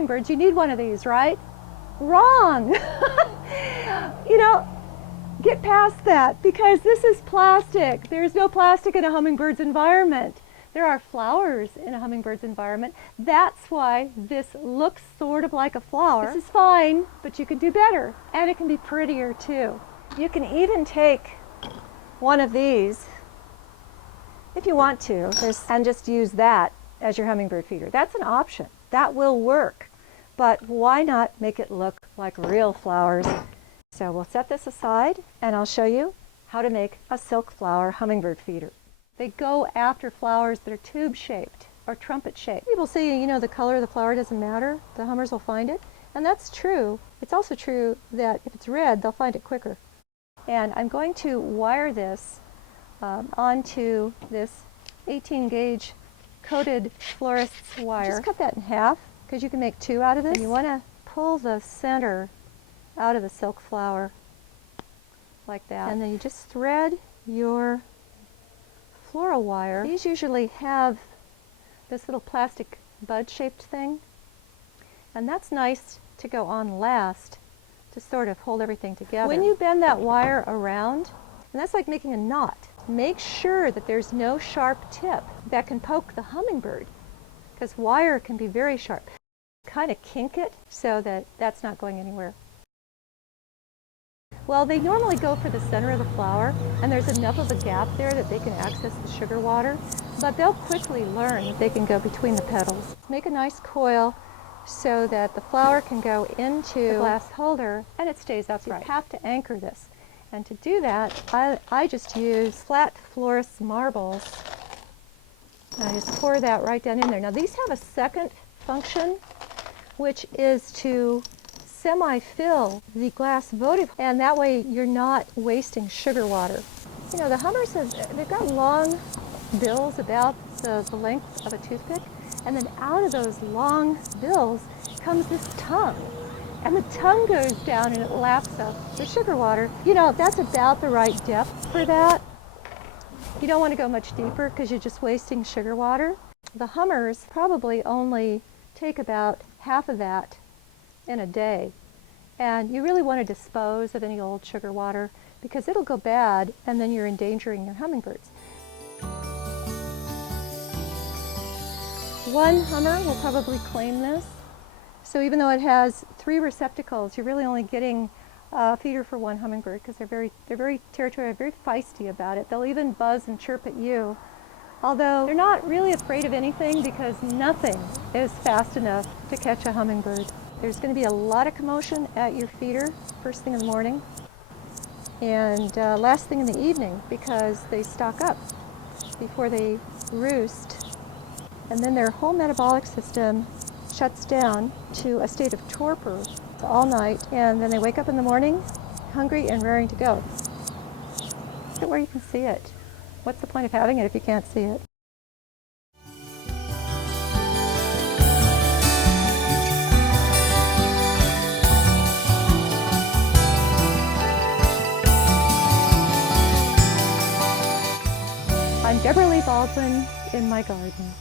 hummingbirds, you need one of these, right? Wrong! You know, get past that, because this is plastic. There's no plastic in a hummingbird's environment. There are flowers in a hummingbird's environment. That's why this looks sort of like a flower. This is fine, but you can do better, and it can be prettier too. You can even take one of these, if you want to, and just use that as your hummingbird feeder. That's an option. That will work, but why not make it look like real flowers? So we'll set this aside, and I'll show you how to make a silk flower hummingbird feeder. They go after flowers that are tube-shaped or trumpet-shaped. People say, you know, the color of the flower doesn't matter. The hummers will find it. And that's true. It's also true that if it's red, they'll find it quicker. And I'm going to wire this onto this 18-gauge coated florist's wire. Just cut that in half, because you can make two out of this. And you want to pull the center out of the silk flower like that. And then you just thread your floral wire. These usually have this little plastic bud-shaped thing, and that's nice to go on last to sort of hold everything together. When you bend that wire around, and that's like making a knot, make sure that there's no sharp tip that can poke the hummingbird, because wire can be very sharp. Kind of kink it so that that's not going anywhere. Well, they normally go for the center of the flower, and there's enough of a gap there that they can access the sugar water, but they'll quickly learn that they can go between the petals. Make a nice coil so that the flower can go into the glass holder and it stays upright. You have to anchor this. And to do that, I just use flat florist's marbles. I just pour that right down in there. Now these have a second function, which is to semi-fill the glass votive, and that way you're not wasting sugar water. You know, the hummers they've got long bills about the length of a toothpick, and then out of those long bills comes this tongue. And the tongue goes down and it laps up the sugar water. You know, that's about the right depth for that. You don't want to go much deeper because you're just wasting sugar water. The hummers probably only take about half of that in a day. And you really want to dispose of any old sugar water because it'll go bad and then you're endangering your hummingbirds. One hummer will probably claim this. So even though it has 3 receptacles, you're really only getting a feeder for one hummingbird because they're very territorial, very feisty about it. They'll even buzz and chirp at you. Although they're not really afraid of anything because nothing is fast enough to catch a hummingbird. There's going to be a lot of commotion at your feeder first thing in the morning and last thing in the evening because they stock up before they roost. And then their whole metabolic system shuts down to a state of torpor all night, and then they wake up in the morning hungry and raring to go. Look at where you can see it. What's the point of having it if you can't see it? I'm Debra Baldwin in my garden.